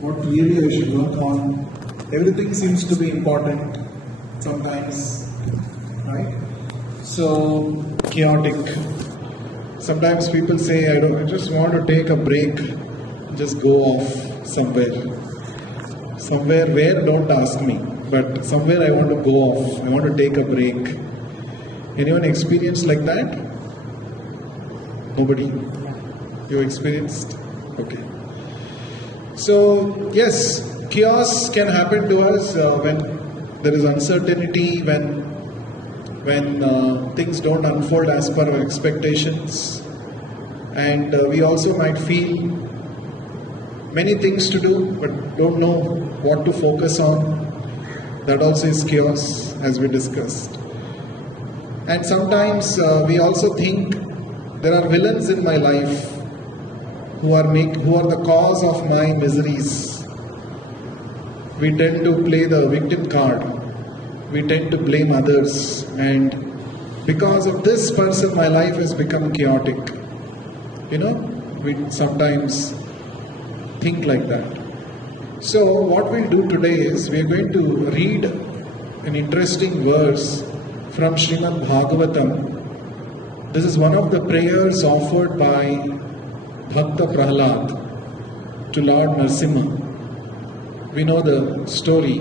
What really I should work on? Everything seems to be important sometimes, right? So chaotic. Sometimes people say, I just want to take a break, just go off somewhere. Somewhere where, don't ask me, but somewhere I want to go off, I want to take a break. Anyone experienced like that? Nobody? You experienced? Okay. So, yes, chaos can happen to us when there is uncertainty, when things don't unfold as per our expectations, and we also might feel many things to do but don't know what to focus on. That also is chaos, as we discussed. And sometimes we also think there are villains in my life who are the cause of my miseries. We tend to play the victim card. We tend to blame others, and because of this person my life has become chaotic. We sometimes think like that. So what we'll do today is we are going to read an interesting verse from Srimad Bhagavatam. This is one of the prayers offered by Bhakta Prahlad to Lord Narasimha. We know the story.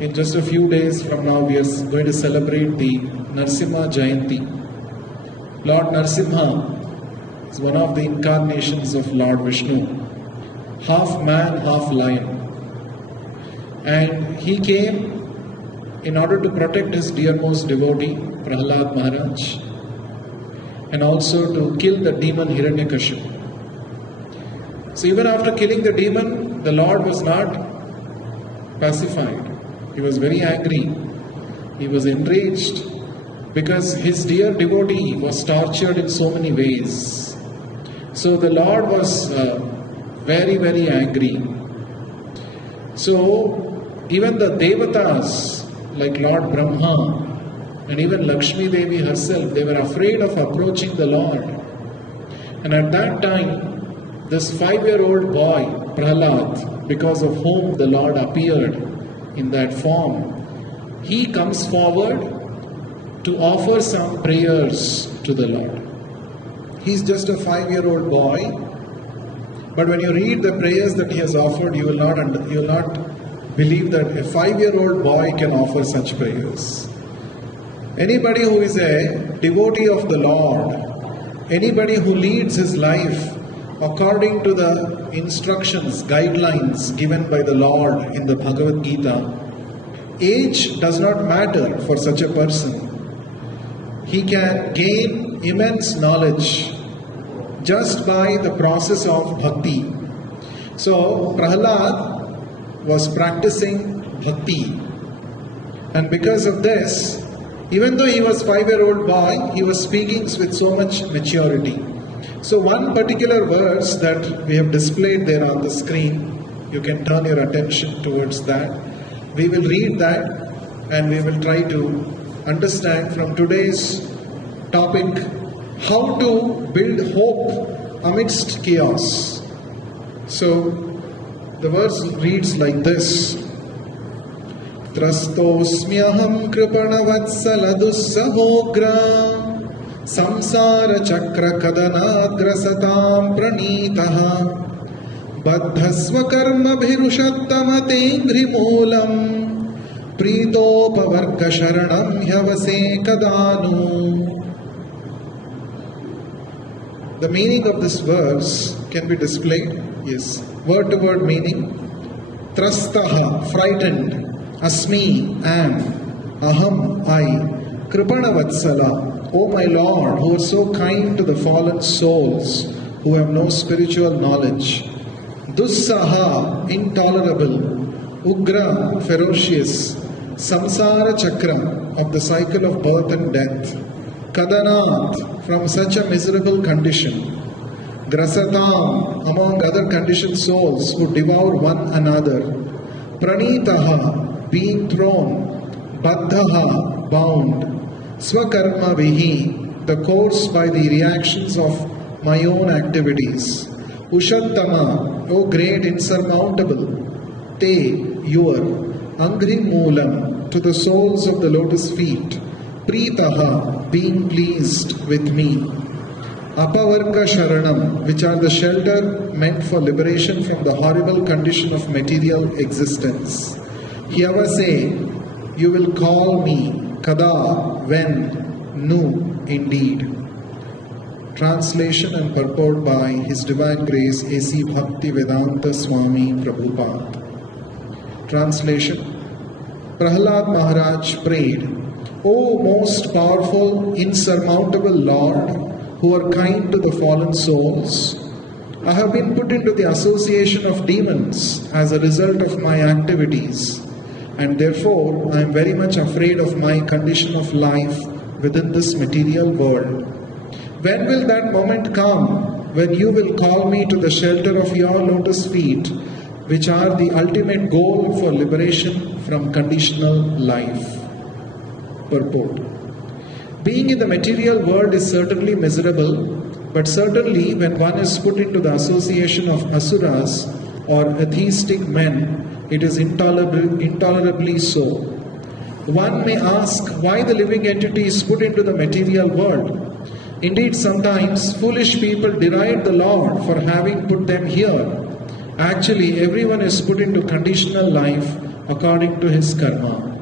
In just a few days from now, we are going to celebrate the Narasimha Jayanti. Lord Narasimha is one of the incarnations of Lord Vishnu, half man, half lion. And he came in order to protect his dearmost devotee, Prahlad Maharaj, and also to kill the demon Hiranyakashipu. So even after killing the demon, the Lord was not pacified. He was very angry. He was enraged because his dear devotee was tortured in so many ways. So the Lord was very, very angry. So even the Devatas, like Lord Brahma and even Lakshmi Devi herself, they were afraid of approaching the Lord. And at that time, this 5-year-old boy, Prahlad, because of whom the Lord appeared in that form, he comes forward to offer some prayers to the Lord. He's just a 5-year-old boy, but when you read the prayers that he has offered, you will not believe that a 5-year-old boy can offer such prayers. Anybody who is a devotee of the Lord, anybody who leads his life according to the instructions, guidelines given by the Lord in the Bhagavad Gita, age does not matter for such a person. He can gain immense knowledge just by the process of bhakti. So Prahlad was practicing bhakti, and because of this, even though he was 5-year-old boy, he was speaking with so much maturity. So one particular verse that we have displayed there on the screen, you can turn your attention towards that. We will read that and we will try to understand from today's topic how to build hope amidst chaos. So the verse reads like this: Trastosmyaham kripana dussahogra samsara chakra kadanadrasatam pranitaha baddhasva karma bhirushattamate ngrimulam pritopavarga sharanam hyavase kadanu. The meaning of this verse can be displayed. Yes, word to word meaning. Trastaha, frightened. Asmi, am. Aham, I. Kripana Vatsala, O my Lord, who are so kind to the fallen souls who have no spiritual knowledge. Dussaha, intolerable. Ugra, ferocious. Samsara chakra, of the cycle of birth and death. Kadanat, from such a miserable condition. Grasatam, among other conditioned souls who devour one another. Pranitaha, being thrown. Baddhaha, bound. Swakarma vihi, the course by the reactions of my own activities. Ushattama, O great insurmountable, Te, your, Angri Moolam, to the soles of the lotus feet, Pritaha, being pleased with me, Apavarga Sharanam, which are the shelter meant for liberation from the horrible condition of material existence. Hyavase, you will call me, Kada, when, Nu, indeed. Translation and purport by His Divine Grace A.C. Bhakti Vedanta Swami Prabhupada. Translation. Prahlad Maharaj prayed, O most powerful, insurmountable Lord, who are kind to the fallen souls, I have been put into the association of demons as a result of my activities, and therefore I am very much afraid of my condition of life within this material world. When will that moment come when you will call me to the shelter of your lotus feet, which are the ultimate goal for liberation from conditional life? Purport. Being in the material world is certainly miserable, but certainly when one is put into the association of asuras or atheistic men, it is intolerably so. One may ask why the living entity is put into the material world. Indeed, sometimes foolish people deride the Lord for having put them here. Actually, everyone is put into conditional life according to his karma.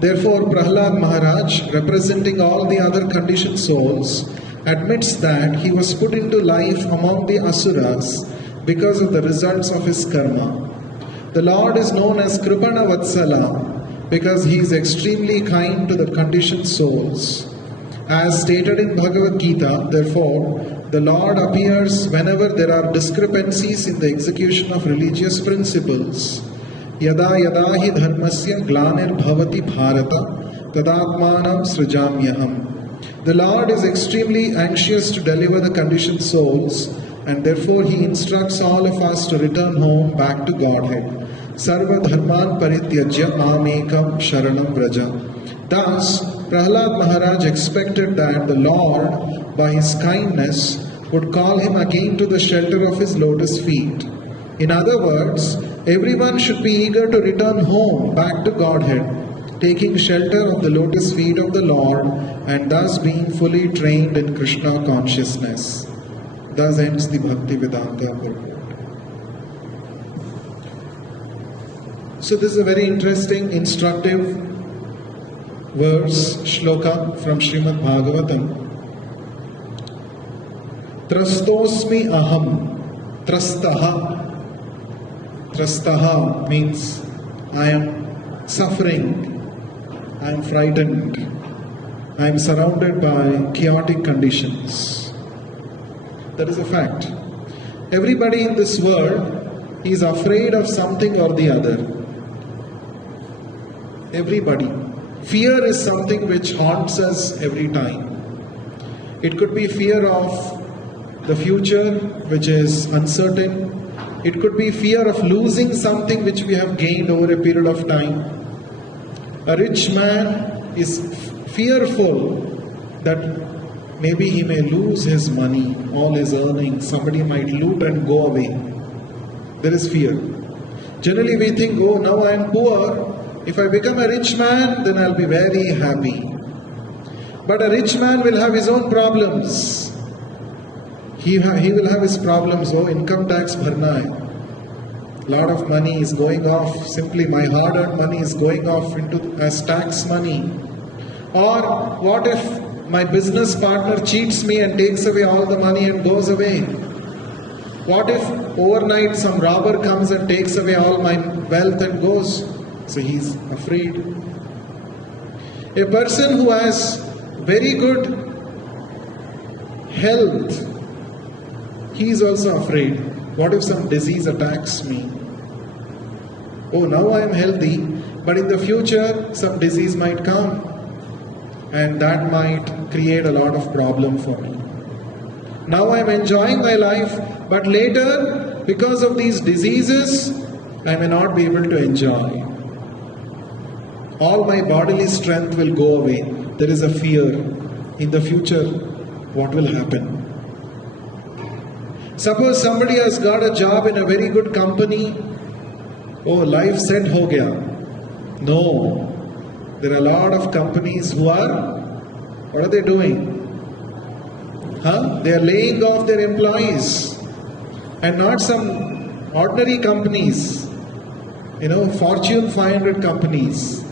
Therefore, Prahlad Maharaj, representing all the other conditioned souls, admits that he was put into life among the asuras because of the results of his karma. The Lord is known as Kripana Vatsala because he is extremely kind to the conditioned souls. As stated in Bhagavad Gita, therefore, the Lord appears whenever there are discrepancies in the execution of religious principles. Yada yada hi dharmasya glanir bhavati bharata tadatmanam srijamyaham. The Lord is extremely anxious to deliver the conditioned souls, and therefore He instructs all of us to return home back to Godhead. Sarva dharman parityajya amekam sharanam vraja. Thus, Prahlad Maharaj expected that the Lord, by His kindness, would call him again to the shelter of His lotus feet. In other words, everyone should be eager to return home back to Godhead, taking shelter of the lotus feet of the Lord and thus being fully trained in Krishna consciousness. Thus ends the Bhakti Vedanta purport. So this is a very interesting, instructive verse, shloka from Srimad Bhagavatam. Trastosmi aham, trastaha. Trastaha means I am suffering, I am frightened, I am surrounded by chaotic conditions. That is a fact. Everybody in this world is afraid of something or the other. Everybody. Fear is something which haunts us every time. It could be fear of the future, which is uncertain. It could be fear of losing something which we have gained over a period of time. A rich man is fearful that maybe he may lose his money, all his earnings. Somebody might loot and go away. There is fear. Generally we think, oh, now I am poor. If I become a rich man, then I'll be very happy. But a rich man will have his own problems. He will have his problems. Oh, income tax bharna hai. Lot of money is going off. Simply my hard-earned money is going off as tax money. Or what if my business partner cheats me and takes away all the money and goes away? What if overnight some robber comes and takes away all my wealth and goes? So he's afraid. A person who has very good health, he is also afraid. What if some disease attacks me? Oh, now I am healthy, but in the future some disease might come and that might create a lot of problem for me. Now I am enjoying my life, but later, because of these diseases, I may not be able to enjoy. All my bodily strength will go away. There is a fear. in the future what will happen. Suppose somebody has got a job in a very good company. Oh, life set ho gaya. No. There are a lot of companies who are, what are they doing? They are laying off their employees. And not some ordinary companies. Fortune 500 companies.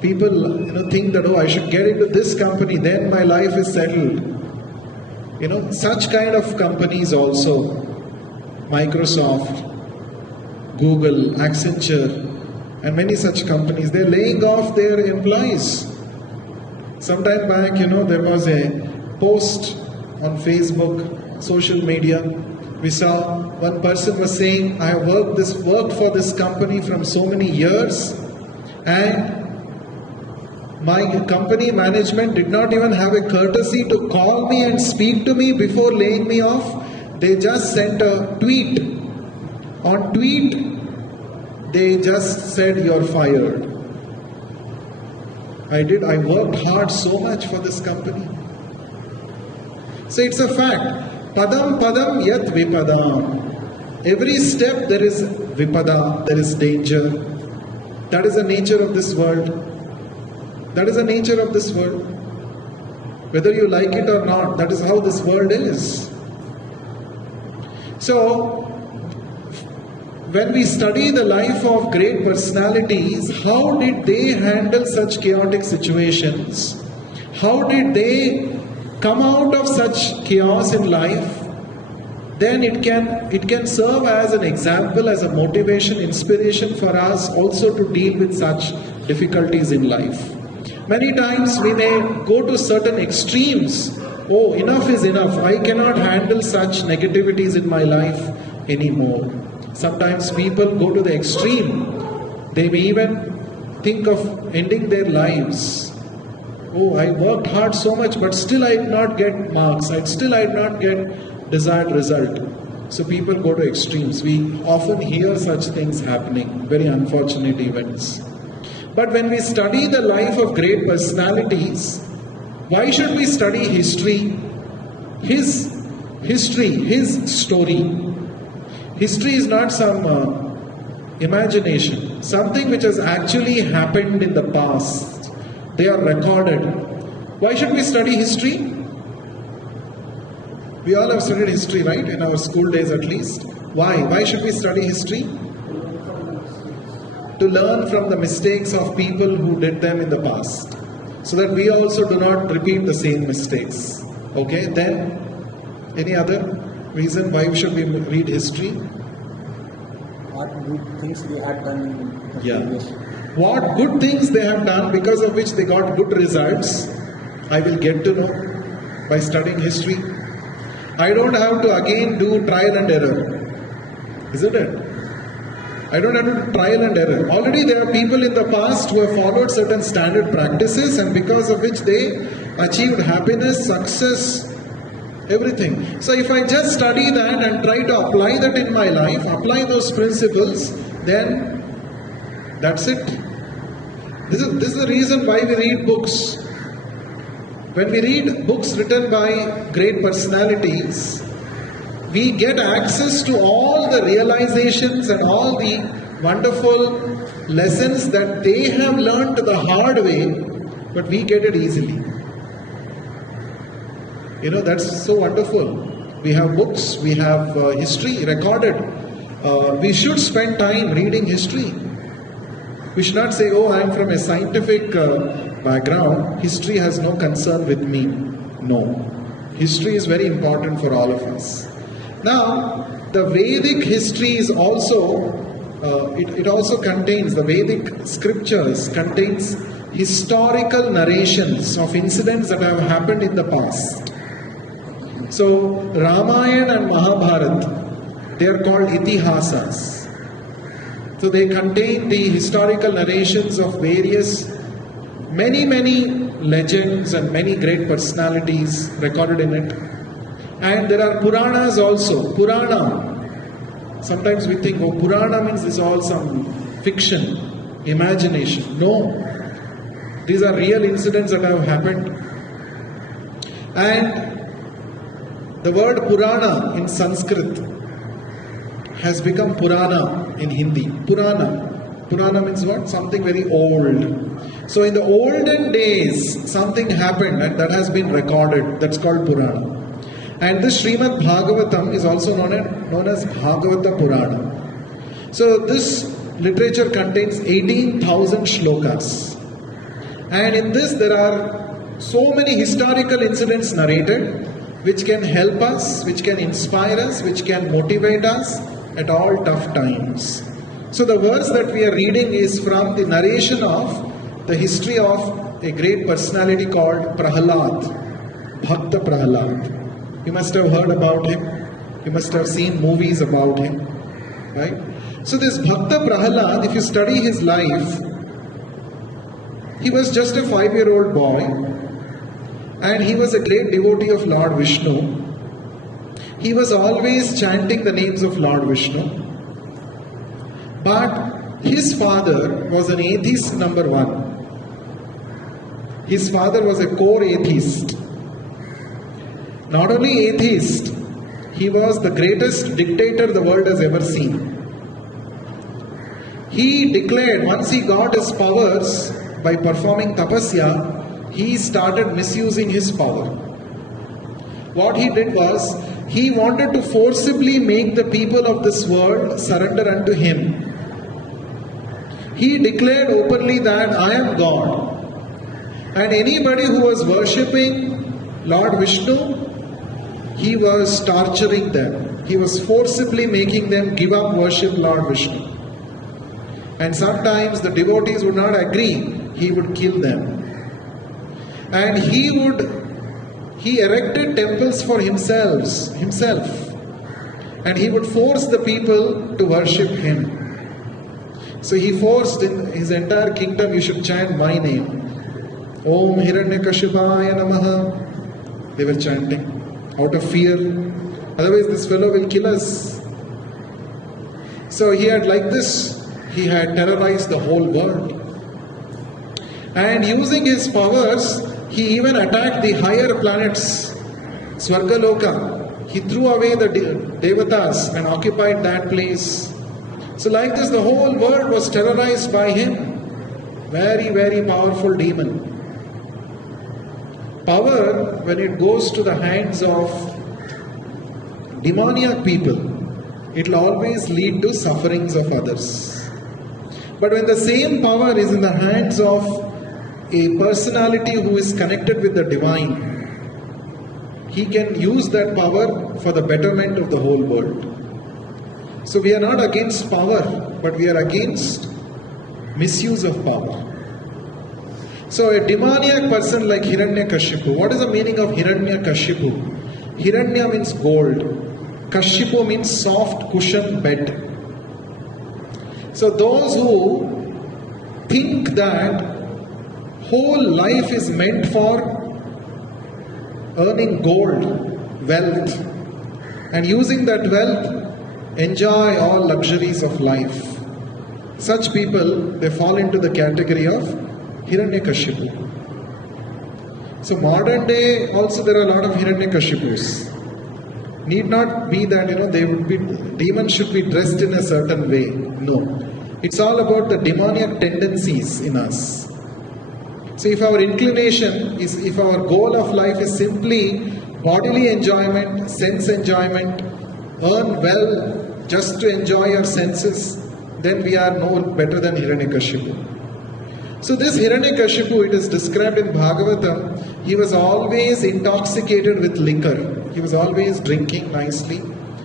People, think that, I should get into this company, then my life is settled. Such kind of companies also. Microsoft, Google, Accenture, and many such companies, they're laying off their employees. Sometime back, there was a post on Facebook, social media. We saw one person was saying, I have worked for this company from so many years, and my company management did not even have a courtesy to call me and speak to me before laying me off. They just sent a tweet. On tweet, they just said, you're fired. I worked hard so much for this company. So it's a fact. Padam padam yat vipadam. Every step there is vipada, there is danger. That is the nature of this world. That is the nature of this world. Whether you like it or not, that is how this world is. So, when we study the life of great personalities, how did they handle such chaotic situations? How did they come out of such chaos in life? Then it can serve as an example, as a motivation, inspiration for us also to deal with such difficulties in life. Many times we may go to certain extremes. Oh, enough is enough. I cannot handle such negativities in my life anymore. Sometimes people go to the extreme. They may even think of ending their lives. Oh, I worked hard so much, but still I did not get marks. I did not get desired result. So people go to extremes. We often hear such things happening, very unfortunate events. But when we study the life of great personalities, why should we study history? His story. History is not some imagination, something which has actually happened in the past. They are recorded. Why should we study history? We all have studied history, right? In our school days at least. Why? Why should we study history? To learn from the mistakes of people who did them in the past, so that we also do not repeat the same mistakes. Okay, then any other reason why should we read history? What good things they had done. What good things they have done, because of which they got good results, I will get to know by studying history. I don't have to again do trial and error, isn't it? I don't have to do trial and error. Already there are people in the past who have followed certain standard practices, and because of which they achieved happiness, success, everything. So if I just study that and try to apply that in my life, apply those principles, then that's it. This is the reason why we read books. When we read books written by great personalities, we get access to all the realizations and all the wonderful lessons that they have learned the hard way, but we get it easily. That's so wonderful. We have books, we have history recorded. We should spend time reading history. We should not say, oh, I am from a scientific background. History has no concern with me. No. History is very important for all of us. Now, the Vedic history is also, it also contains, the Vedic scriptures contains historical narrations of incidents that have happened in the past. So, Ramayana and Mahabharata, they are called itihasas. So, they contain the historical narrations of many legends and many great personalities recorded in it. And there are Puranas also. Purana. Sometimes we think, oh, Purana means this is all some fiction, imagination. No. These are real incidents that have happened. And the word Purana in Sanskrit has become Purana in Hindi. Purana means what? Something very old. So in the olden days, something happened and that has been recorded. That's called Purana. And this Srimad Bhagavatam is also known as Bhagavata Purana. So this literature contains 18,000 shlokas. And in this there are so many historical incidents narrated which can help us, which can inspire us, which can motivate us at all tough times. So the verse that we are reading is from the narration of the history of a great personality called Prahlad, Bhakta Prahlad. You must have heard about him. You must have seen movies about him. Right? So this Bhakta Prahlad, if you study his life, he was just a 5-year-old boy and he was a great devotee of Lord Vishnu. He was always chanting the names of Lord Vishnu. But his father was an atheist number one. His father was a core atheist. Not only atheist, he was the greatest dictator the world has ever seen. He declared, once he got his powers by performing tapasya, he started misusing his power. What he did was, he wanted to forcibly make the people of this world surrender unto him. He declared openly that I am God. And anybody who was worshipping Lord Vishnu, he was torturing them. He was forcibly making them give up worship Lord Vishnu. And sometimes the devotees would not agree. He would kill them. And he erected temples for himself. And he would force the people to worship him. So he forced in his entire kingdom, you should chant my name. Om Hiranyakashipaya Namaha. They were chanting out of fear. Otherwise this fellow will kill us. So he had like this, he had terrorized the whole world. And using his powers, he even attacked the higher planets, Swargaloka. He threw away the Devatas and occupied that place. So like this, the whole world was terrorized by him. Very, very powerful demon. Power, when it goes to the hands of demoniac people, it will always lead to sufferings of others. But when the same power is in the hands of a personality who is connected with the divine, he can use that power for the betterment of the whole world. So we are not against power, but we are against misuse of power. So a demoniac person like Hiranyakashipu, what is the meaning of Hiranyakashipu? Hiranya means gold. Kashipu means soft cushion bed. So those who think that whole life is meant for earning gold, wealth, and using that wealth, enjoy all luxuries of life. Such people, they fall into the category of Hiranyakashipu. So modern day also there are a lot of Hiranyakashipus. Need not be that demons should be dressed in a certain way. No. It's all about the demoniac tendencies in us. So if our inclination is, if our goal of life is simply bodily enjoyment, sense enjoyment, earn well just to enjoy our senses, then we are no better than Hiranyakashipu. So this Hiranyakashipu, it is described in Bhagavatam, he was always intoxicated with liquor. He was always drinking nicely,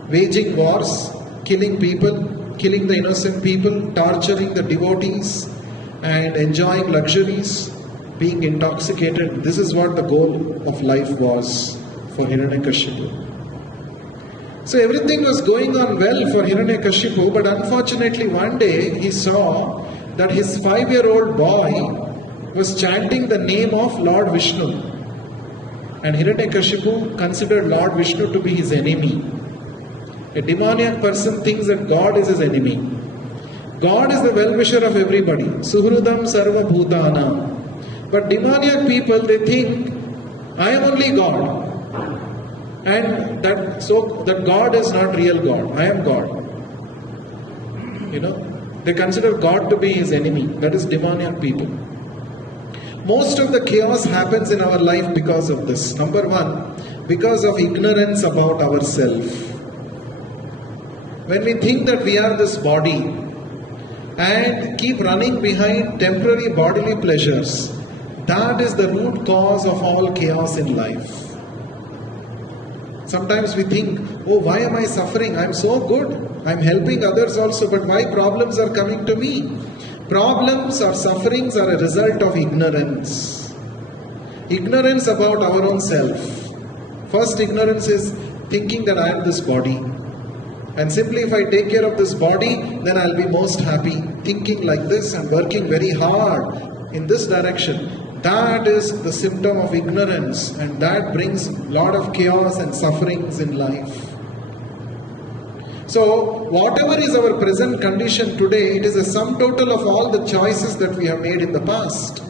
waging wars, killing people, killing the innocent people, torturing the devotees, and enjoying luxuries, being intoxicated. This is what the goal of life was for Hiranyakashipu. So everything was going on well for Hiranyakashipu, but unfortunately one day he saw that his 5-year-old boy was chanting the name of Lord Vishnu. And Hiranyakashipu considered Lord Vishnu to be his enemy. A demoniac person thinks that God is his enemy. God is the well-wisher of everybody. Suhrudam sarva bhutana. But demoniac people, they think, I am only God. and that God is not real God. I am God. They consider God to be his enemy. That is demonic people. Most of the chaos happens in our life because of this. Number one, because of ignorance about ourselves. When we think that we are this body and keep running behind temporary bodily pleasures, that is the root cause of all chaos in life. Sometimes we think, oh, why am I suffering? I am so good. I am helping others also, but why problems are coming to me? Problems or sufferings are a result of ignorance. Ignorance about our own self. First ignorance is thinking that I am this body. And simply if I take care of this body, then I'll be most happy. Thinking like this and working very hard in this direction. That is the symptom of ignorance, and that brings a lot of chaos and sufferings in life. So, whatever is our present condition today, it is a sum total of all the choices that we have made in the past.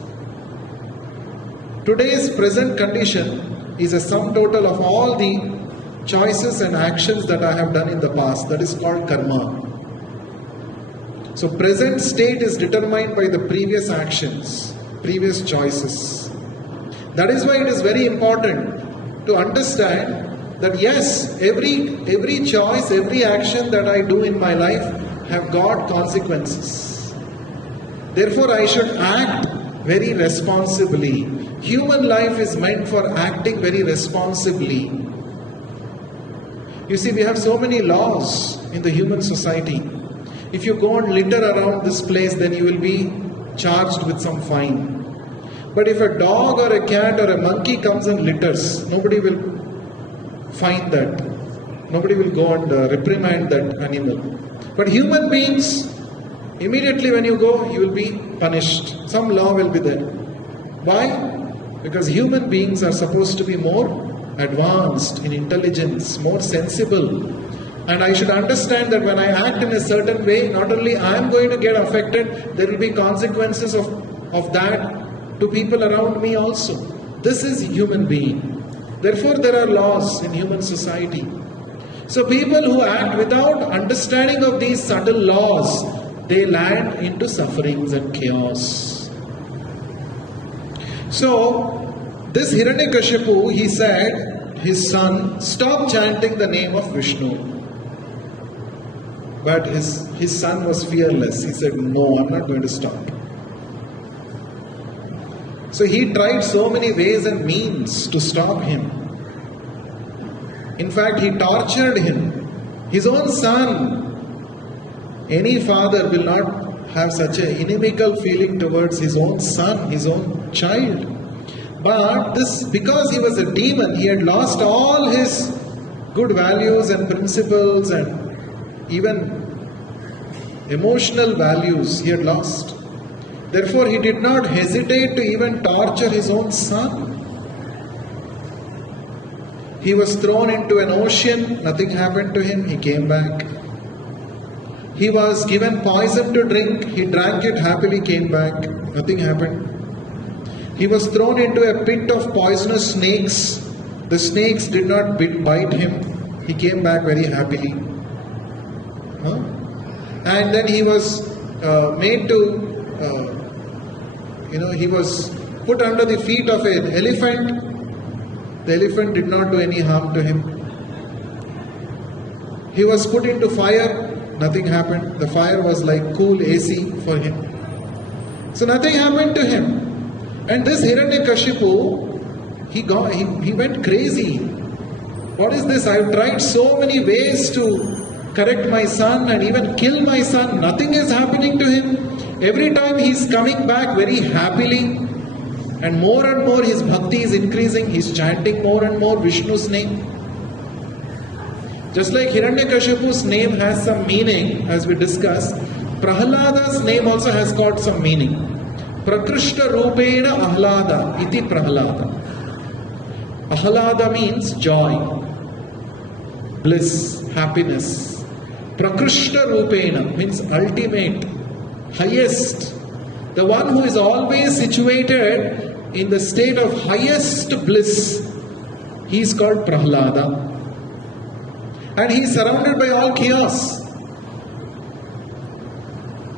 Today's present condition is a sum total of all the choices and actions that I have done in the past. That is called karma. So, present state is determined by the previous actions, previous choices. That is why it is very important to understand that yes, every choice, every action that I do in my life have got consequences. Therefore, I should act very responsibly. Human life is meant for acting very responsibly. You see, we have so many laws in the human society. If you go and litter around this place, then you will be charged with some fine. But if a dog or a cat or a monkey comes and litters, nobody will find that. Nobody will go and reprimand that animal. But human beings, immediately when you go, you will be punished. Some law will be there. Why? Because human beings are supposed to be more advanced in intelligence, more sensible. And I should understand that when I act in a certain way, not only I am going to get affected, there will be consequences of that to people around me also. This is human being. Therefore, there are laws in human society. So people who act without understanding of these subtle laws, they land into sufferings and chaos. So, this Hiranyakashipu, he said, his son, stop chanting the name of Vishnu. But his son was fearless. He said, no, I'm not going to stop. So he tried so many ways and means to stop him. In fact, he tortured him. His own son. Any father will not have such an inimical feeling towards his own son, his own child. But this, because he was a demon, he had lost all his good values and principles and even emotional values he had lost. Therefore, he did not hesitate to even torture his own son. He was thrown into an ocean, nothing happened to him, he came back. He was given poison to drink, he drank it happily, came back, nothing happened. He was thrown into a pit of poisonous snakes. The snakes did not bite him, he came back very happily. And then he was made to he was put under the feet of an elephant. The elephant did not do any harm to him. He was put into fire. Nothing happened. The fire was like cool AC for him. So nothing happened to him. And this Hiranyakashipu, he went crazy. What is this? I have tried so many ways to correct my son and even kill my son. Nothing is happening to him. Every time he is coming back very happily, and more his bhakti is increasing. He is chanting more and more Vishnu's name. Just like Hiranyakashipu's name has some meaning, as we discussed, Prahlada's name also has got some meaning. Prakrishta Rupena Ahlada iti Prahlada. Ahlada means joy, bliss, happiness. Prakrishta Rupena means ultimate, highest. The one who is always situated in the state of highest bliss. He is called Prahlada. And he is surrounded by all chaos.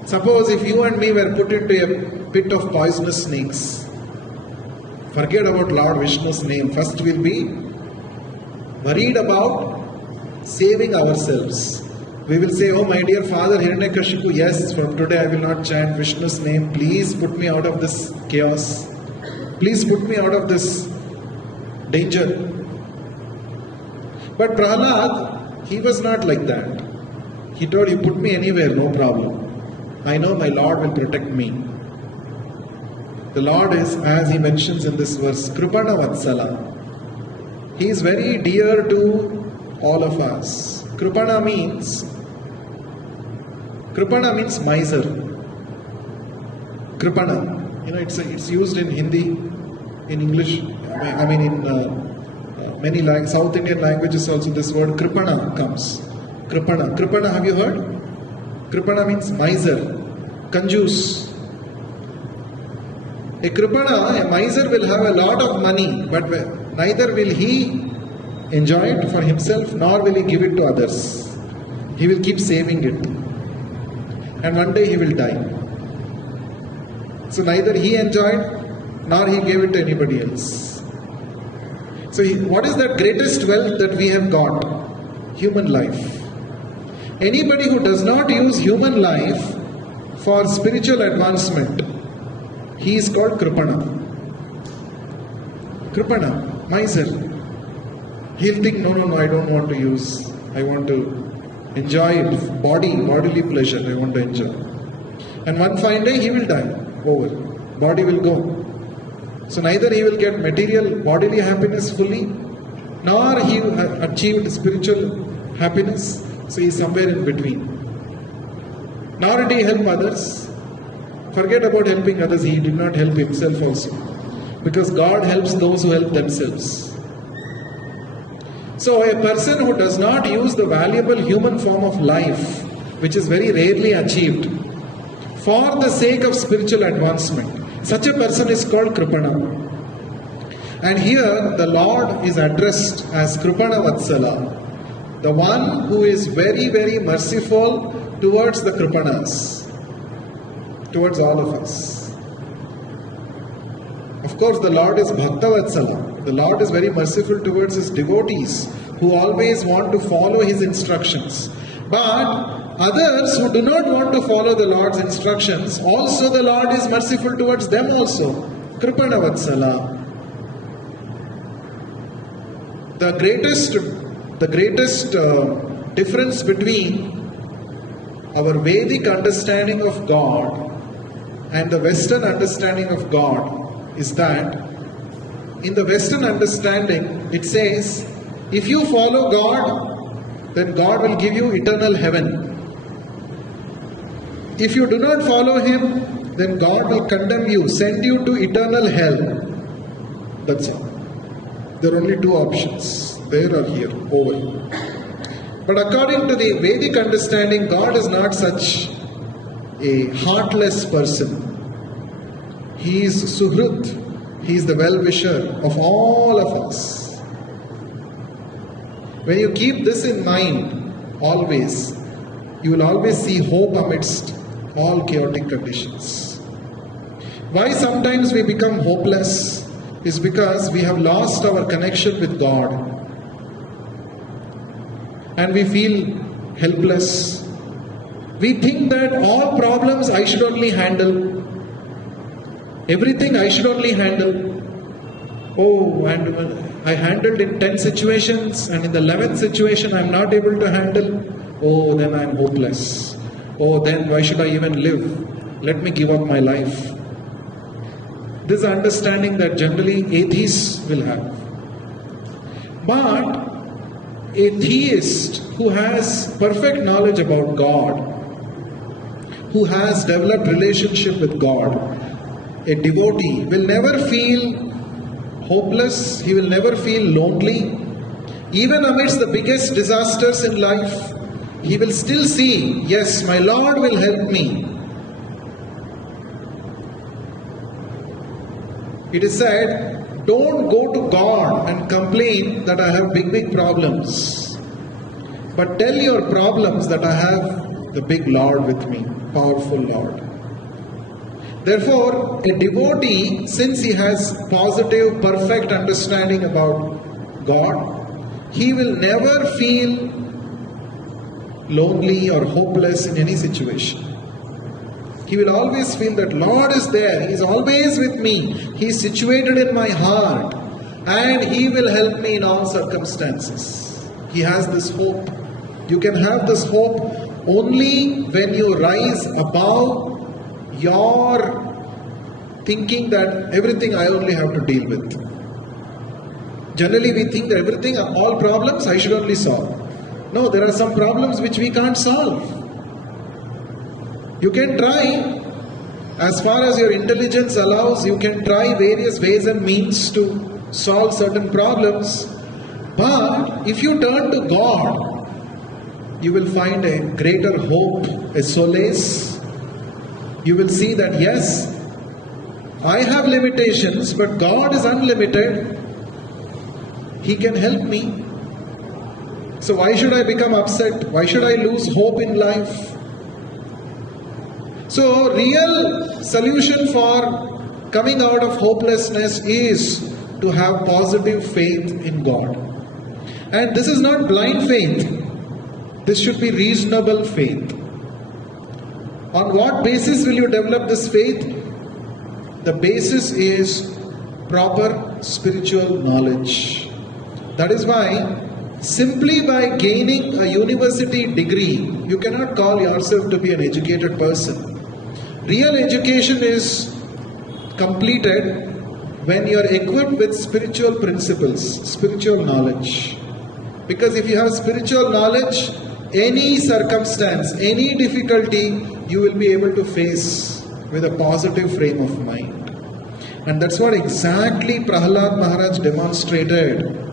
Suppose if you and me were put into a pit of poisonous snakes, forget about Lord Vishnu's name. First we'll be worried about saving ourselves. We will say, oh my dear Father Hiranyakashipu, yes, from today I will not chant Vishnu's name. Please put me out of this chaos. Please put me out of this danger. But Prahlad, he was not like that. He told, you put me anywhere, no problem. I know my Lord will protect me. The Lord is, as he mentions in this verse, Kripana Vatsala. He is very dear to all of us. Kripana means miser. Kripana. It's used in Hindi, in English, in many South Indian languages also this word Kripana comes. Kripana. Kripana, have you heard? Kripana means miser, conjuice. A Kripana, a miser will have a lot of money, but neither will he enjoy it for himself, nor will he give it to others. He will keep saving it. And one day he will die. So neither he enjoyed, nor he gave it to anybody else. So what is the greatest wealth that we have got? Human life. Anybody who does not use human life for spiritual advancement, he is called Kripana. Kripana, miser. He'll think, no, I don't want to use. I want to enjoy it. Bodily pleasure, I want to enjoy. And one fine day he will die. Over. Body will go. So neither he will get material bodily happiness fully, nor he will achieve spiritual happiness. So he is somewhere in between. Nor did he help others. Forget about helping others, he did not help himself also. Because God helps those who help themselves. So a person who does not use the valuable human form of life, which is very rarely achieved, for the sake of spiritual advancement, such a person is called Kripana. And here the Lord is addressed as Kripana Vatsala, the one who is very, very merciful towards the Kripanas, towards all of us. Of course, the Lord is Bhakta Vatsala. The Lord is very merciful towards his devotees who always want to follow his instructions. But others who do not want to follow the Lord's instructions, also the Lord is merciful towards them also. Kripana Vatsala. The greatest difference between our Vedic understanding of God and the Western understanding of God is that in the Western understanding it says, if you follow God, then God will give you eternal heaven. If you do not follow him, then God will condemn you, send you to eternal hell. That's all. There are only two options, there or here, over. But according to the Vedic understanding, God is not such a heartless person. He is Suhrit. He is the well-wisher of all of us. When you keep this in mind, always, you will always see hope amidst all chaotic conditions. Why sometimes we become hopeless is because we have lost our connection with God. And we feel helpless. We think that all problems I should only handle. Everything I should only handle. Oh, and I handled in 10 situations and in the 11th situation I am not able to handle. Oh, then I am hopeless. Oh, then why should I even live? Let me give up my life. This is understanding that generally atheists will have. But a theist who has perfect knowledge about God, who has developed relationship with God, a devotee will never feel hopeless, he will never feel lonely. Even amidst the biggest disasters in life, he will still see, yes, my Lord will help me. It is said, don't go to God and complain that I have big problems. But tell your problems that I have the big Lord with me, powerful Lord. Therefore, a devotee, since he has positive, perfect understanding about God, he will never feel lonely or hopeless in any situation. He will always feel that Lord is there, He is always with me, He is situated in my heart, and He will help me in all circumstances. He has this hope. You can have this hope only when you rise above your thinking that everything I only have to deal with. Generally we think that everything, all problems I should only solve. No, there are some problems which we can't solve. You can try, as far as your intelligence allows, you can try various ways and means to solve certain problems. But if you turn to God, you will find a greater hope, a solace. You will see that yes, I have limitations, but God is unlimited. He can help me. So why should I become upset? Why should I lose hope in life? So real solution for coming out of hopelessness is to have positive faith in God. And this is not blind faith. This should be reasonable faith. On what basis will you develop this faith? The basis is proper spiritual knowledge. That is why simply by gaining a university degree, you cannot call yourself to be an educated person. Real education is completed when you are equipped with spiritual principles, spiritual knowledge. Because if you have spiritual knowledge, any circumstance, any difficulty, you will be able to face with a positive frame of mind. And that's what exactly Prahlad Maharaj demonstrated.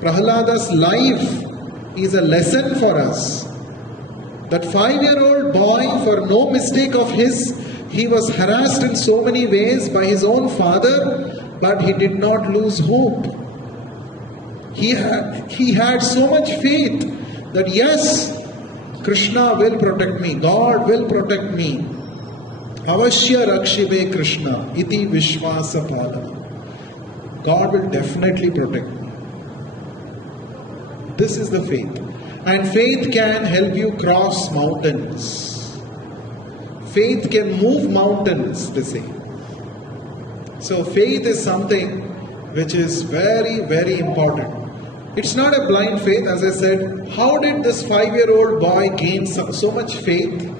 Prahlada's life is a lesson for us. That 5-year-old boy, for no mistake of his, he was harassed in so many ways by his own father, but he did not lose hope. He had so much faith that yes, Krishna will protect me, God will protect me. Avashya rakshive Krishna iti vishvasa palana. God will definitely protect me. This is the faith. And faith can help you cross mountains. Faith can move mountains, they say. So faith is something which is very, very important. It's not a blind faith, as I said. How did this 5-year-old boy gain so much faith?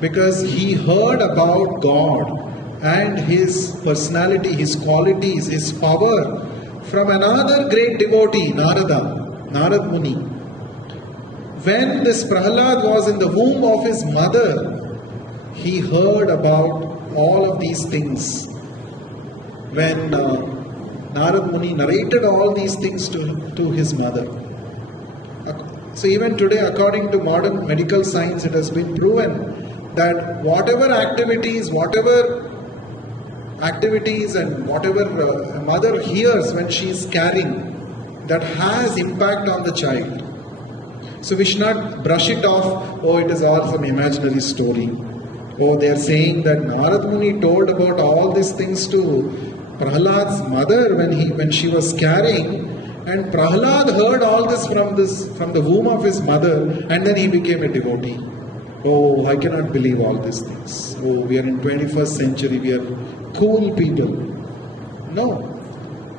Because he heard about God and His personality, His qualities, His power from another great devotee, Narad Muni. When this Prahlad was in the womb of his mother, he heard about all of these things. When Narad Muni narrated all these things to his mother. So even today, according to modern medical science, it has been proven that whatever activities and whatever a mother hears when she is carrying, that has impact on the child. So we should not brush it off, oh, it is all some imaginary story. Oh, they are saying that Narad Muni told about all these things to Prahlad's mother when she was carrying, and Prahlad heard all this from the womb of his mother, and then he became a devotee. Oh, I cannot believe all these things. Oh, we are in 21st century, we are cool people. No,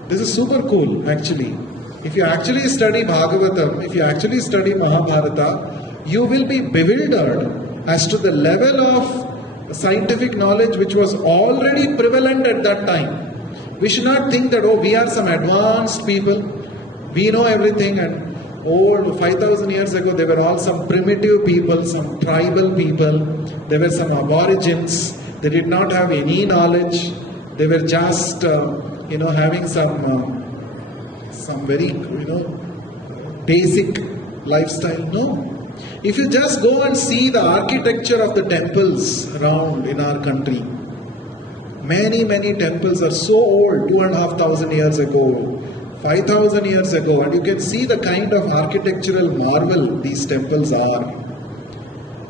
this is super cool actually. If you actually study Bhagavatam, if you actually study Mahabharata, you will be bewildered as to the level of scientific knowledge which was already prevalent at that time. We should not think that, oh, we are some advanced people, we know everything, and 5,000 years ago there were all some primitive people, some tribal people, there were some aborigines, they did not have any knowledge, they were just, having some very, basic lifestyle. No. If you just go and see the architecture of the temples around in our country, Many, many temples are so old, 2,500 years ago, 5,000 years ago, and you can see the kind of architectural marvel these temples are.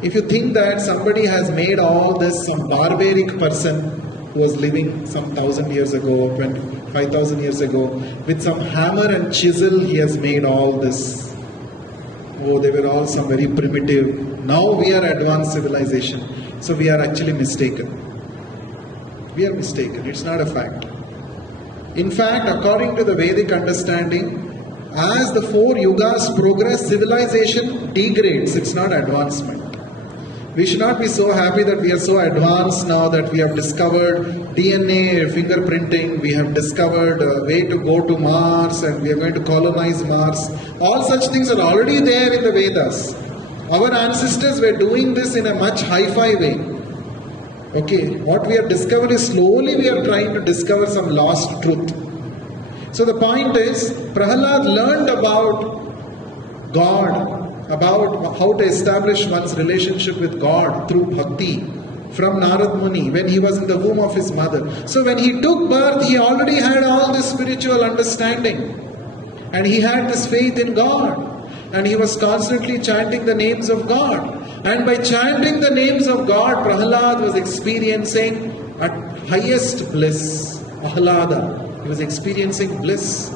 If you think that somebody has made all this, some barbaric person who was living some 1,000 years ago, 5,000 years ago, with some hammer and chisel, he has made all this. Oh, they were all some very primitive. Now we are advanced civilization. So we are actually mistaken. We are mistaken. It's not a fact. In fact, according to the Vedic understanding, as the 4 yugas progress, civilization degrades. It's not advancement. We should not be so happy that we are so advanced now that we have discovered DNA fingerprinting, we have discovered a way to go to Mars and we are going to colonize Mars. All such things are already there in the Vedas. Our ancestors were doing this in a much hi-fi way. Okay, what we have discovered is slowly we are trying to discover some lost truth. So the point is, Prahlad learned about God, about how to establish one's relationship with God through bhakti from Narad Muni when he was in the womb of his mother. So when he took birth, he already had all this spiritual understanding and he had this faith in God and he was constantly chanting the names of God. And by chanting the names of God, Prahlad was experiencing at highest bliss, Prahlada. He was experiencing bliss.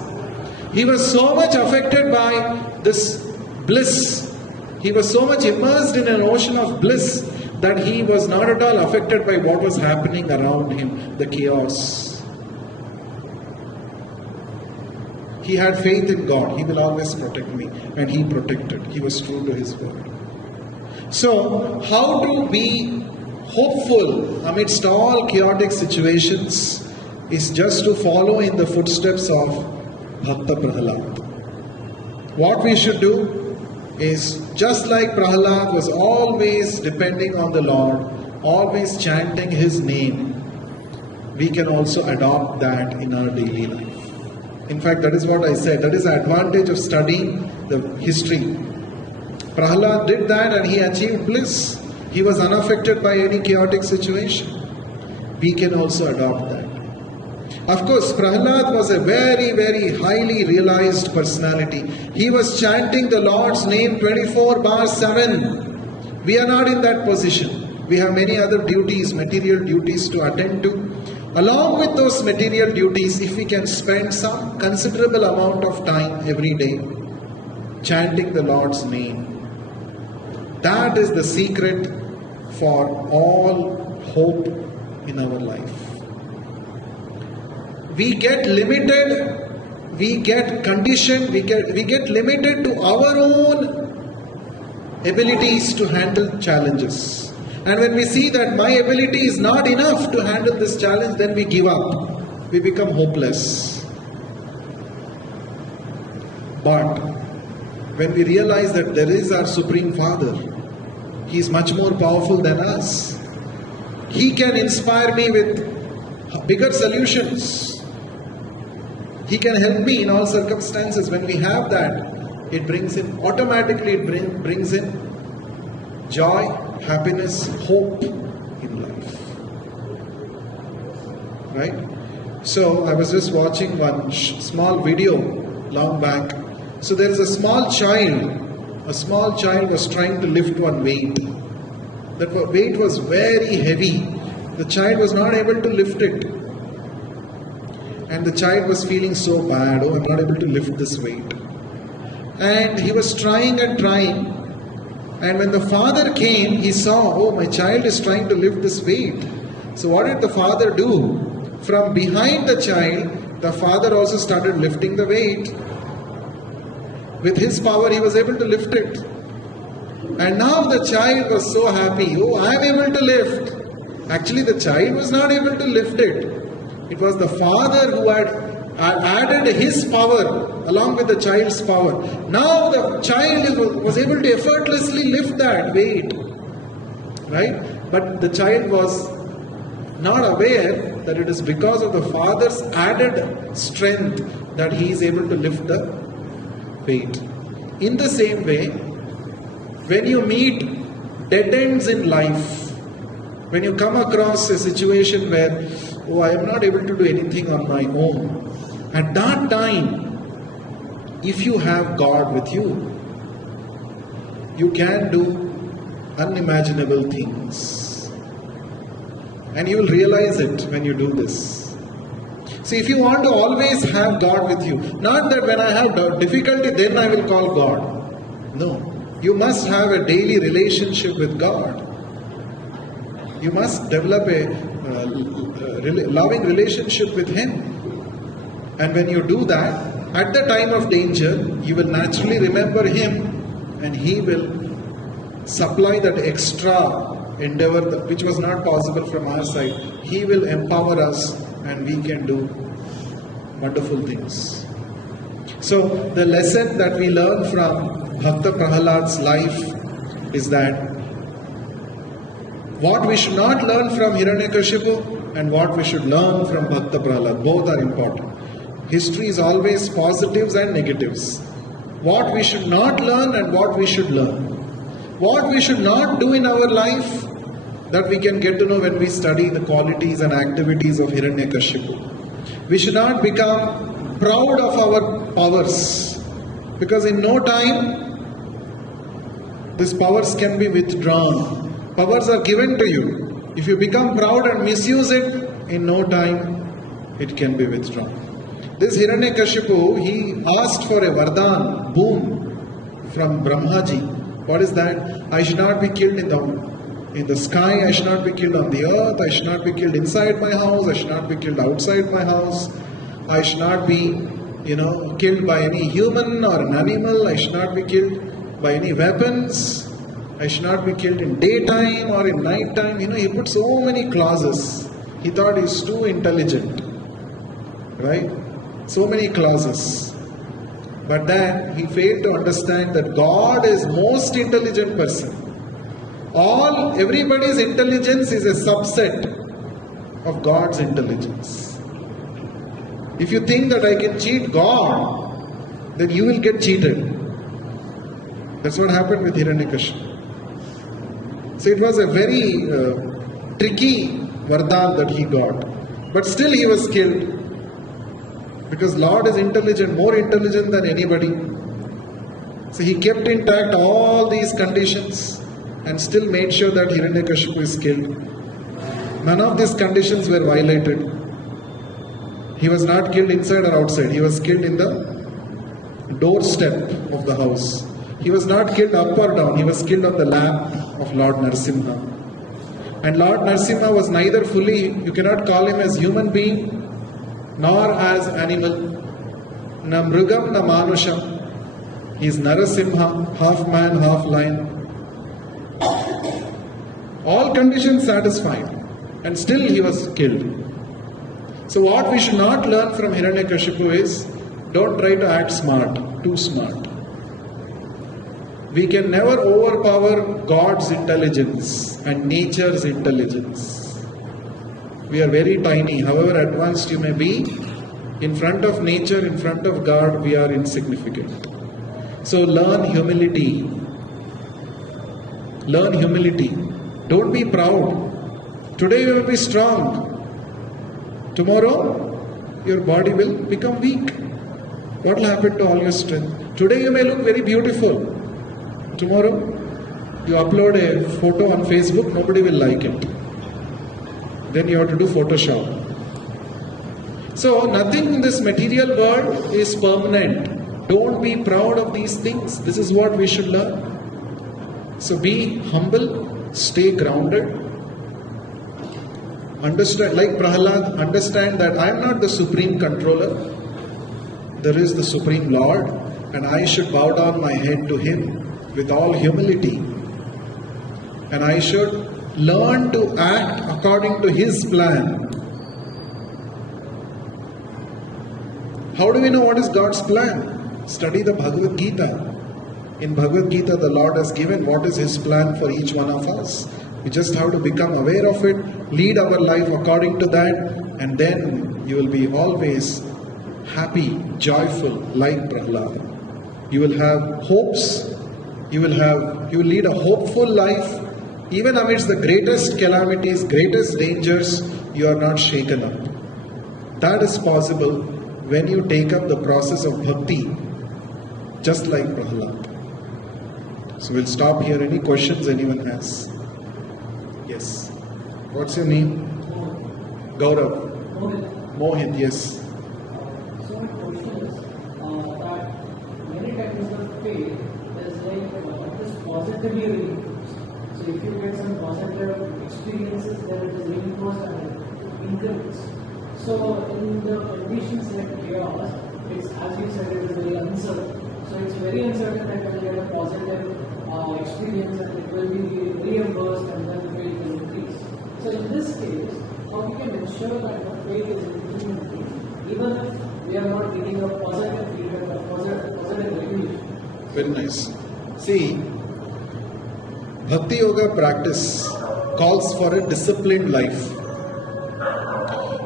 He was so much affected by this bliss. He was so much immersed in an ocean of bliss that he was not at all affected by what was happening around him, the chaos. He had faith in God. He will always protect me. And he protected. He was true to his word. So, how to be hopeful amidst all chaotic situations is just to follow in the footsteps of Bhakta Prahlad. What we should do is, just like Prahlad was always depending on the Lord, always chanting His name, we can also adopt that in our daily life. In fact, that is what I said. That is the advantage of studying the history. Prahlad did that and he achieved bliss. He was unaffected by any chaotic situation. We can also adopt that. Of course, Prahlad was a very, very highly realized personality. He was chanting the Lord's name 24/7. We are not in that position. We have many other duties, material duties to attend to. Along with those material duties, if we can spend some considerable amount of time every day chanting the Lord's name, that is the secret for all hope in our life. We get limited, we get conditioned, we get limited to our own abilities to handle challenges. And when we see that my ability is not enough to handle this challenge, then we give up. We become hopeless. But when we realize that there is our Supreme Father, He is much more powerful than us. He can inspire me with bigger solutions. He can help me in all circumstances. When we have that, it brings in, automatically it brings in joy, happiness, hope in life. Right? So I was just watching one small video long back. So there is a small child. A small child was trying to lift one weight. That weight was very heavy. The child was not able to lift it. And the child was feeling so bad. Oh, I'm not able to lift this weight. And he was trying and trying. And when the father came, he saw, oh, my child is trying to lift this weight. So what did the father do? From behind the child, the father also started lifting the weight. With his power, he was able to lift it. And now the child was so happy. Oh, I am able to lift. Actually, the child was not able to lift it. It was the father who had added his power along with the child's power. Now the child was able to effortlessly lift that weight. Right? But the child was not aware that it is because of the father's added strength that he is able to lift the weight. In the same way, when you meet dead ends in life, when you come across a situation where oh, I am not able to do anything on my own. At that time, if you have God with you, you can do unimaginable things. And you will realize it when you do this. See, if you want to always have God with you, not that when I have difficulty, then I will call God. No. You must have a daily relationship with God. You must develop a loving relationship with Him. And when you do that, at the time of danger, you will naturally remember Him, and He will supply that extra endeavor which was not possible from our side. He will empower us, and we can do wonderful things. So the lesson that we learn from Bhakta Prahlad's life is that what we should not learn from Hiranyakashipu and what we should learn from Bhakta Prahlad, both are important. History is always positives and negatives. What we should not learn and what we should learn. What we should not do in our life, that we can get to know when we study the qualities and activities of Hiranyakashipu. We should not become proud of our powers, because in no time these powers can be withdrawn. Powers are given to you. If you become proud and misuse it, in no time it can be withdrawn. This Hiranyakashipu, he asked for a vardhan, boon from Brahmaji. What is that? I should not be killed in the sky, I should not be killed on the earth, I should not be killed inside my house, I should not be killed outside my house, I should not be, killed by any human or an animal, I should not be killed by any weapons, I should not be killed in daytime or in night time. He put so many clauses. He thought he's too intelligent. Right? So many clauses. But then he failed to understand that God is most intelligent person. Everybody's intelligence is a subset of God's intelligence. If you think that I can cheat God, then you will get cheated. That's what happened with Hiranyakashipu. So it was a very tricky vardhan that he got. But still he was killed. Because Lord is intelligent, more intelligent than anybody. So he kept intact all these conditions and still made sure that Hiranyakashipu is killed. None of these conditions were violated. He was not killed inside or outside. He was killed in the doorstep of the house. He was not killed up or down. He was killed on the lap of Lord Narasimha. And Lord Narasimha was neither fully, you cannot call him as human being, nor as animal. Na mrugam na manusham. He is Narasimha, half man, half lion. All conditions satisfied. And still he was killed. So what we should not learn from Hiranyakashipu is, don't try to act smart, too smart. We can never overpower God's intelligence and nature's intelligence. We are very tiny. However advanced you may be, in front of nature, in front of God, we are insignificant. So learn humility. Learn humility. Don't be proud. Today you will be strong. Tomorrow, your body will become weak. What will happen to all your strength? Today you may look very beautiful. Tomorrow, you upload a photo on Facebook, nobody will like it. Then you have to do Photoshop. So, nothing in this material world is permanent. Don't be proud of these things. This is what we should learn. So, be humble, stay grounded. Understand, like Prahlad, understand that I am not the supreme controller. There is the Supreme Lord, and I should bow down my head to Him with all humility. And I should learn to act according to His plan. How do we know what is God's plan? Study the Bhagavad Gita. In Bhagavad Gita, the Lord has given what is His plan for each one of us. We just have to become aware of it, lead our life according to that, and then you will be always happy, joyful, like Prahlad. You will have hopes. You will lead a hopeful life. Even amidst the greatest calamities, greatest dangers, you are not shaken up. That is possible when you take up the process of bhakti, just like Prahlad. So we'll stop here. Any questions anyone has? Yes. What's your name? Gaurav. Mohit, yes. So my question is that many times the faith is like this positively reinforced. So if you get some positive experiences, then it is reinforced and increased. So in the conditions like chaos, it's as you said, it is very uncertain. So it's very uncertain that when you get a positive experience and it will be reimbursed and then the faith will increase. So in this case, how we can ensure that the faith is increasing even if we are not getting a positive feedback or positive recognition? Very nice. See, Bhakti Yoga practice calls for a disciplined life.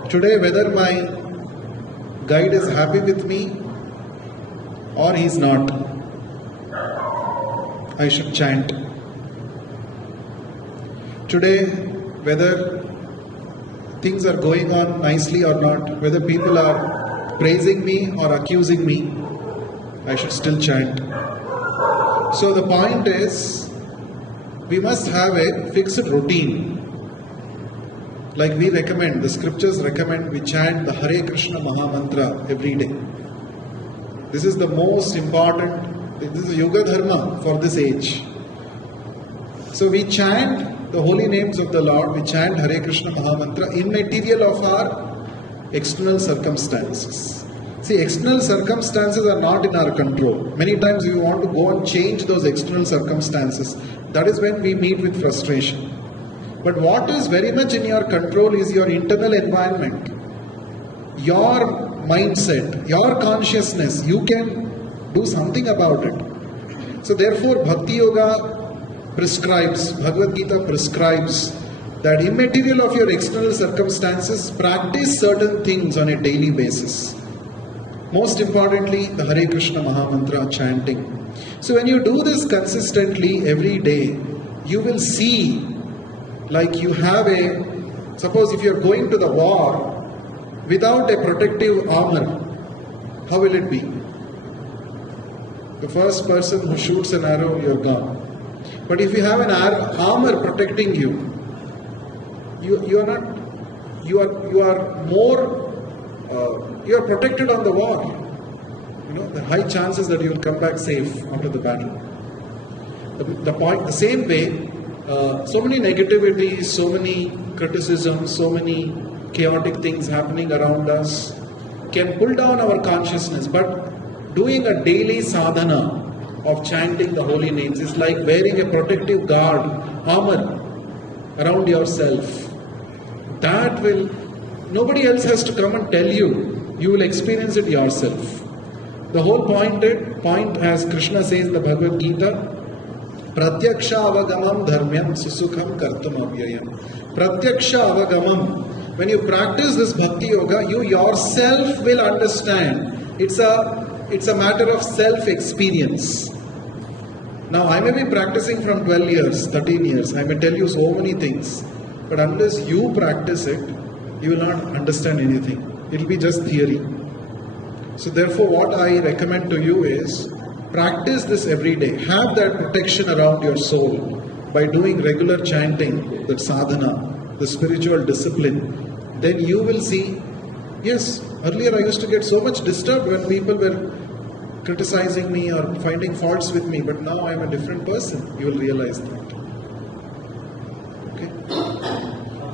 Today, whether my guide is happy with me or he is not, I should chant. Today, whether things are going on nicely or not, whether people are praising me or accusing me, I should still chant. So the point is, we must have a fixed routine. Like we recommend, the scriptures recommend we chant the Hare Krishna Maha Mantra every day. This is the most important, this is Yuga Dharma for this age. So we chant the holy names of the Lord, we chant Hare Krishna Maha Mantra immaterial of our external circumstances. See, external circumstances are not in our control. Many times we want to go and change those external circumstances. That is when we meet with frustration. But what is very much in your control is your internal environment, your mindset, your consciousness. You can do something about it. So therefore, Bhakti Yoga prescribes, Bhagavad Gita prescribes that immaterial of your external circumstances, practice certain things on a daily basis. Most importantly, the Hare Krishna Maha Mantra chanting. So when you do this consistently every day, you will see, like you have a, suppose if you are going to the war without a protective armor, how will it be? The first person who shoots an arrow, you are gone. But if you have an armor protecting you, you are protected on the war. You know, the high chances that you will come back safe after the battle. The same way, so many negativities, so many criticisms, so many chaotic things happening around us can pull down our consciousness. But doing a daily sadhana of chanting the holy names is like wearing a protective guard, armor around yourself. That will, nobody else has to come and tell you. You will experience it yourself. The whole point, as Krishna says in the Bhagavad Gita, Pratyaksha avagamam dharmyam susukham kartum avyayam. Pratyaksha avagamam. When you practice this Bhakti Yoga, you yourself will understand. It's a matter of self-experience. Now, I may be practicing from 12 years, 13 years. I may tell you so many things. But unless you practice it, you will not understand anything. It will be just theory. So therefore, what I recommend to you is, practice this every day. Have that protection around your soul by doing regular chanting, that sadhana, the spiritual discipline. Then you will see, yes, earlier I used to get so much disturbed when people were criticizing me or finding faults with me, but now I am a different person. You will realize that. Okay?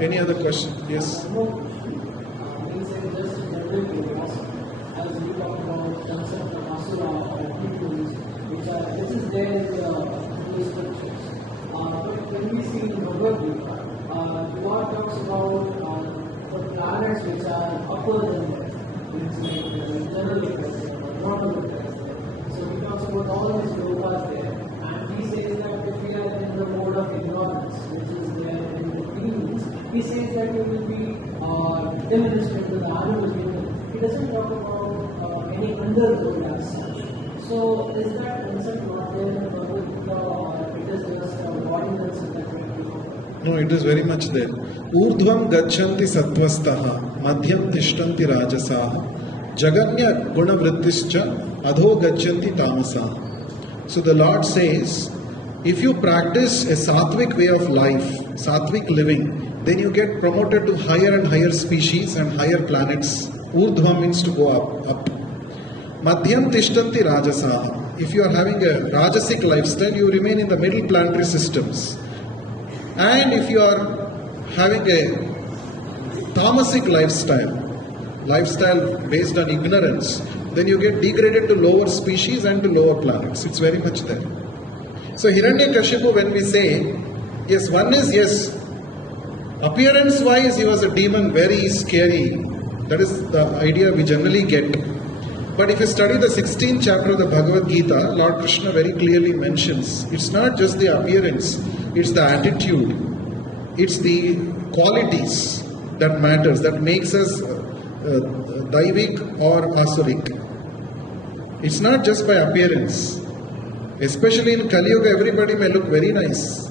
Any other question? Yes? This is there in the scriptures. But when we see in Bhagavad Gita, God talks about the planets which are upper than that. It's like general affairs, not the affairs. So he talks about all these lokas there. And he says that if we are in the mode of ignorance, which is there in the beings, he says that we will be diminished into the animal kingdom. He doesn't talk about any underworld as such. So is that concept not there in the Bhagavad Gita, or it is just a avoidance that we have? No, it is very much there. Urdhvam gachanti sattvastaha, madhyam tishtanti rajasaha, jaganya guna vrittischa, adho gachanti tamasaha. So the Lord says, if you practice a sattvic way of life, sattvic living, then you get promoted to higher and higher species and higher planets. Urdhva means to go up. Madhyam tishtanti rajasaha. If you are having a rajasic lifestyle, you remain in the middle planetary systems. And if you are having a tamasic lifestyle based on ignorance, then you get degraded to lower species and to lower planets. It's very much there. So Hiranyakashipu, when we say, yes, one is, yes, appearance wise he was a demon, very scary. That is the idea we generally get. But if you study the 16th chapter of the Bhagavad Gita, Lord Krishna very clearly mentions, it's not just the appearance, it's the attitude, it's the qualities that matters, that makes us daivik or asurik. It's not just by appearance. Especially in Kali Yuga, everybody may look very nice.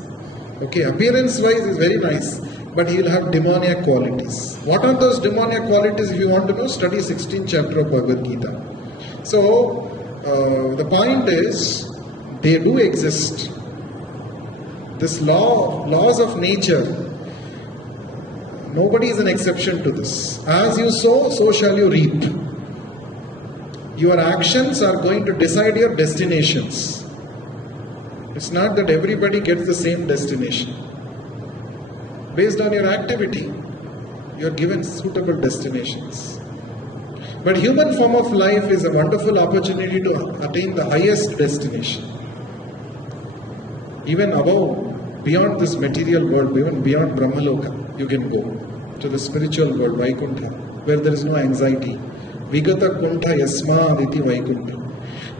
Okay, appearance wise is very nice, but he will have demoniac qualities. What are those demoniac qualities? If you want to know, study 16th chapter of Bhagavad Gita. So, the point is, they do exist. This laws of nature, nobody is an exception to this. As you sow, so shall you reap. Your actions are going to decide your destinations. It's not that everybody gets the same destination. Based on your activity, you are given suitable destinations. But human form of life is a wonderful opportunity to attain the highest destination. Even above, beyond this material world, even beyond Brahmaloka, you can go to the spiritual world, Vaikuntha, where there is no anxiety. Vigata Kuntha Yasma Aditi Vaikuntha.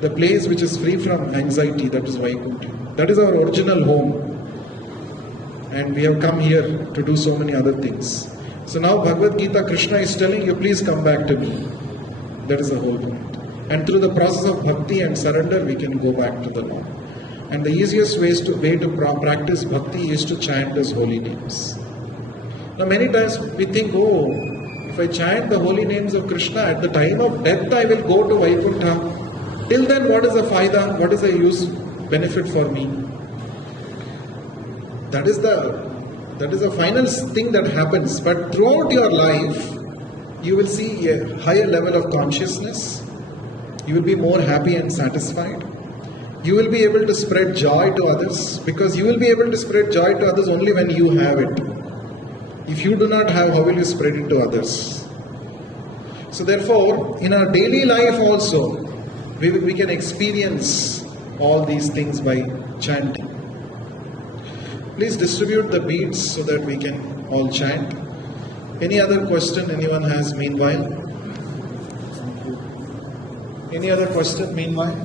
The place which is free from anxiety, that is Vaikuntha. That is our original home. And we have come here to do so many other things. So now Bhagavad Gita, Krishna is telling you, please come back to me. That is the whole point. And through the process of bhakti and surrender, we can go back to the Lord. And the easiest way to practice bhakti is to chant His holy names. Now many times we think, oh, if I chant the holy names of Krishna, at the time of death I will go to Vaikuntha. Till then, what is the faida? What is the use, benefit for me? That is the final thing that happens. But throughout your life, you will see a higher level of consciousness. You will be more happy and satisfied. You will be able to spread joy to others, because you will be able to spread joy to others only when you have it. If you do not have, how will you spread it to others? So therefore, in our daily life also, we can experience all these things by chanting. Please distribute the beads so that we can all chant. Any other question anyone has meanwhile? Any other question meanwhile?